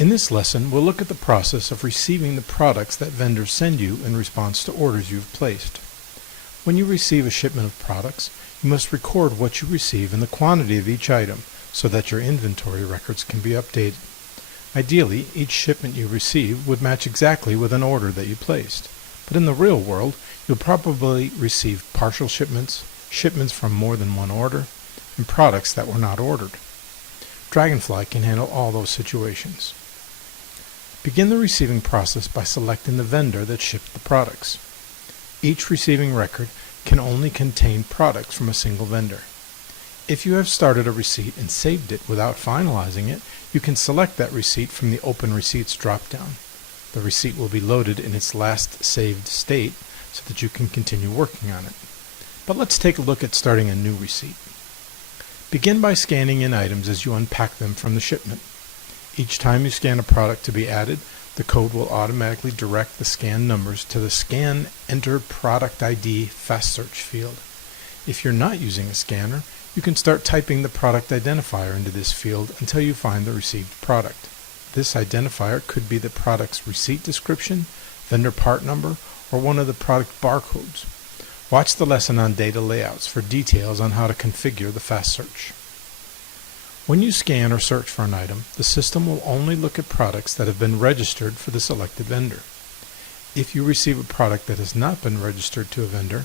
In this lesson, we'll look at the process of receiving the products that vendors send you in response to orders you've placed. When you receive a shipment of products, you must record what you receive and the quantity of each item so that your inventory records can be updated. Ideally, each shipment you receive would match exactly with an order that you placed. But in the real world, you'll probably receive partial shipments, shipments from more than one order, and products that were not ordered. Dragonfly can handle all those situations. Begin the receiving process by selecting the vendor that shipped the products. Each receiving record can only contain products from a single vendor. If you have started a receipt and saved it without finalizing it, you can select that receipt from the Open Receipts drop-down. The receipt will be loaded in its last saved state so that you can continue working on it. But let's take a look at starting a new receipt. Begin by scanning in items as you unpack them from the shipment. Each time you scan a product to be added, the code will automatically direct the scan numbers to the Scan Enter Product ID Fast Search field. If you're not using a scanner, you can start typing the product identifier into this field until you find the received product. This identifier could be the product's receipt description, vendor part number, or one of the product barcodes. Watch the lesson on data layouts for details on how to configure the Fast Search. When you scan or search for an item, the system will only look at products that have been registered for the selected vendor. If you receive a product that has not been registered to a vendor,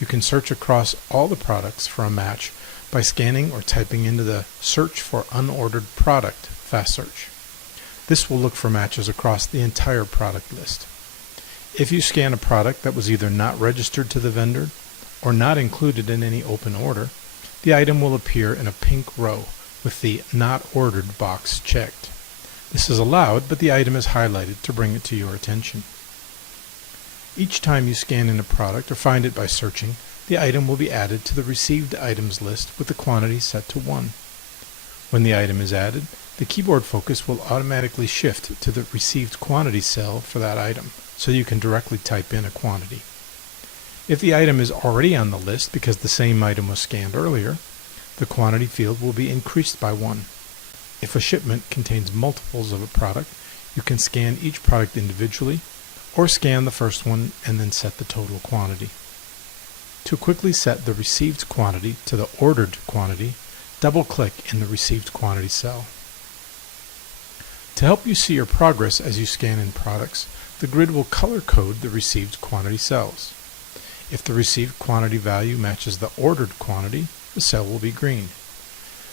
you can search across all the products for a match by scanning or typing into the Search for Unordered Product Fast Search. This will look for matches across the entire product list. If you scan a product that was either not registered to the vendor or not included in any open order, the item will appear in a pink row with the Not Ordered box checked. This is allowed, but the item is highlighted to bring it to your attention. Each time you scan in a product or find it by searching, the item will be added to the Received Items list with the quantity set to 1. When the item is added, the keyboard focus will automatically shift to the Received Quantity cell for that item, so you can directly type in a quantity. If the item is already on the list because the same item was scanned earlier, the quantity field will be increased by 1. If a shipment contains multiples of a product, you can scan each product individually, or scan the first one and then set the total quantity. To quickly set the received quantity to the ordered quantity, double-click in the Received Quantity cell. To help you see your progress as you scan in products, the grid will color-code the received quantity cells. If the received quantity value matches the ordered quantity, the cell will be green.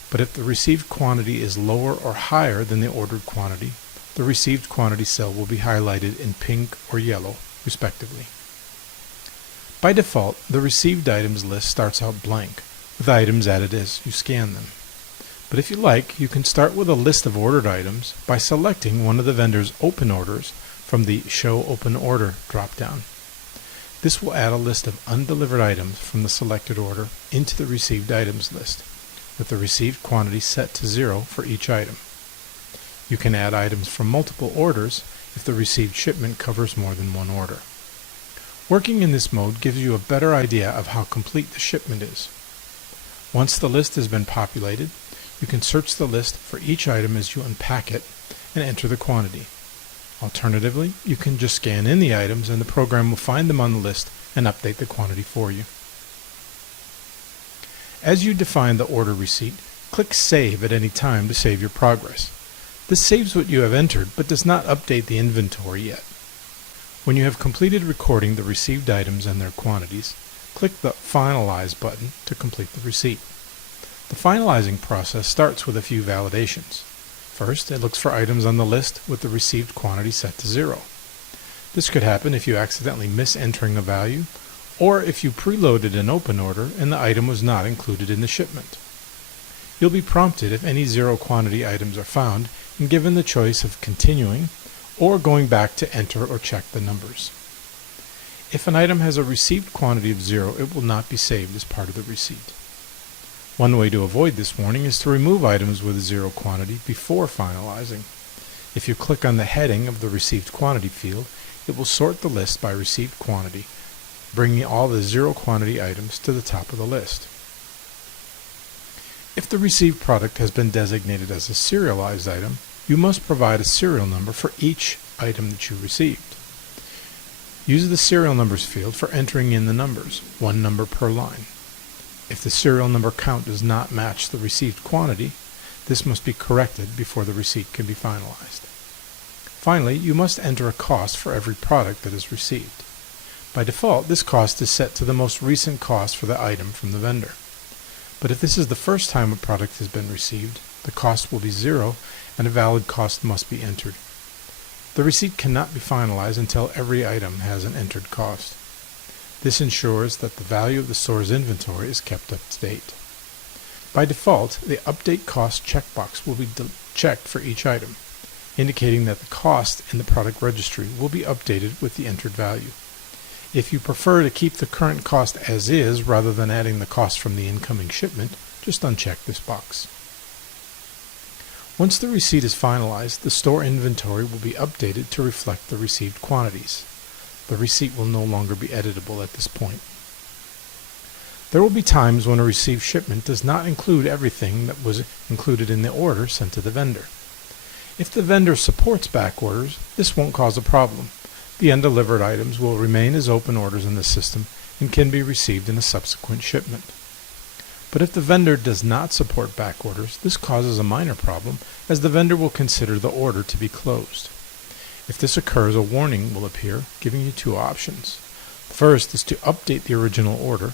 But if the received quantity is lower or higher than the ordered quantity, the received quantity cell will be highlighted in pink or yellow, respectively. By default, the received items list starts out blank, with items added as you scan them. But if you like, you can start with a list of ordered items by selecting one of the vendor's open orders from the Show Open Order drop-down. This will add a list of undelivered items from the selected order into the Received Items list, with the received quantity set to 0 for each item. You can add items from multiple orders if the received shipment covers more than one order. Working in this mode gives you a better idea of how complete the shipment is. Once the list has been populated, you can search the list for each item as you unpack it and enter the quantity. Alternatively, you can just scan in the items and the program will find them on the list and update the quantity for you. As you define the order receipt, click Save at any time to save your progress. This saves what you have entered but does not update the inventory yet. When you have completed recording the received items and their quantities, click the Finalize button to complete the receipt. The finalizing process starts with a few validations. First, it looks for items on the list with the received quantity set to 0. This could happen if you accidentally miss entering a value, or if you preloaded an open order and the item was not included in the shipment. You'll be prompted if any 0 quantity items are found and given the choice of continuing or going back to enter or check the numbers. If an item has a received quantity of 0, it will not be saved as part of the receipt. One way to avoid this warning is to remove items with a 0 quantity before finalizing. If you click on the heading of the Received Quantity field, it will sort the list by received quantity, bringing all the 0 quantity items to the top of the list. If the received product has been designated as a serialized item, you must provide a serial number for each item that you received. Use the serial numbers field for entering in the numbers, one number per line. If the serial number count does not match the received quantity, this must be corrected before the receipt can be finalized. Finally, you must enter a cost for every product that is received. By default, this cost is set to the most recent cost for the item from the vendor. But if this is the first time a product has been received, the cost will be 0 and a valid cost must be entered. The receipt cannot be finalized until every item has an entered cost. This ensures that the value of the store's inventory is kept up to date. By default, the Update Cost checkbox will be checked for each item, indicating that the cost in the product registry will be updated with the entered value. If you prefer to keep the current cost as is rather than adding the cost from the incoming shipment, just uncheck this box. Once the receipt is finalized, the store inventory will be updated to reflect the received quantities. The receipt will no longer be editable at this point. There will be times when a received shipment does not include everything that was included in the order sent to the vendor. If the vendor supports back orders, this won't cause a problem. The undelivered items will remain as open orders in the system and can be received in a subsequent shipment. But if the vendor does not support back orders, this causes a minor problem, as the vendor will consider the order to be closed. If this occurs, a warning will appear, giving you two options. The first is to update the original order,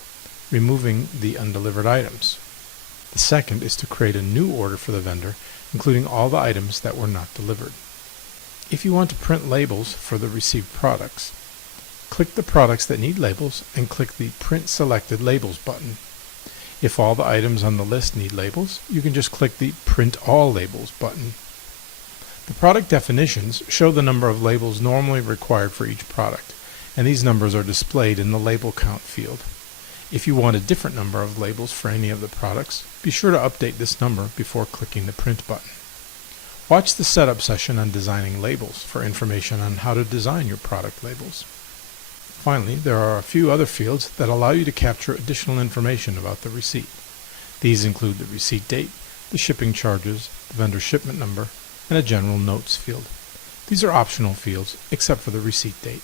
removing the undelivered items. The second is to create a new order for the vendor, including all the items that were not delivered. If you want to print labels for the received products, click the products that need labels and click the Print Selected Labels button. If all the items on the list need labels, you can just click the Print All Labels button. The product definitions show the number of labels normally required for each product, and these numbers are displayed in the Label Count field. If you want a different number of labels for any of the products, be sure to update this number before clicking the Print button. Watch the setup session on designing labels for information on how to design your product labels. Finally, there are a few other fields that allow you to capture additional information about the receipt. These include the receipt date, the shipping charges, the vendor shipment number, and a general notes field. These are optional fields except for the receipt date.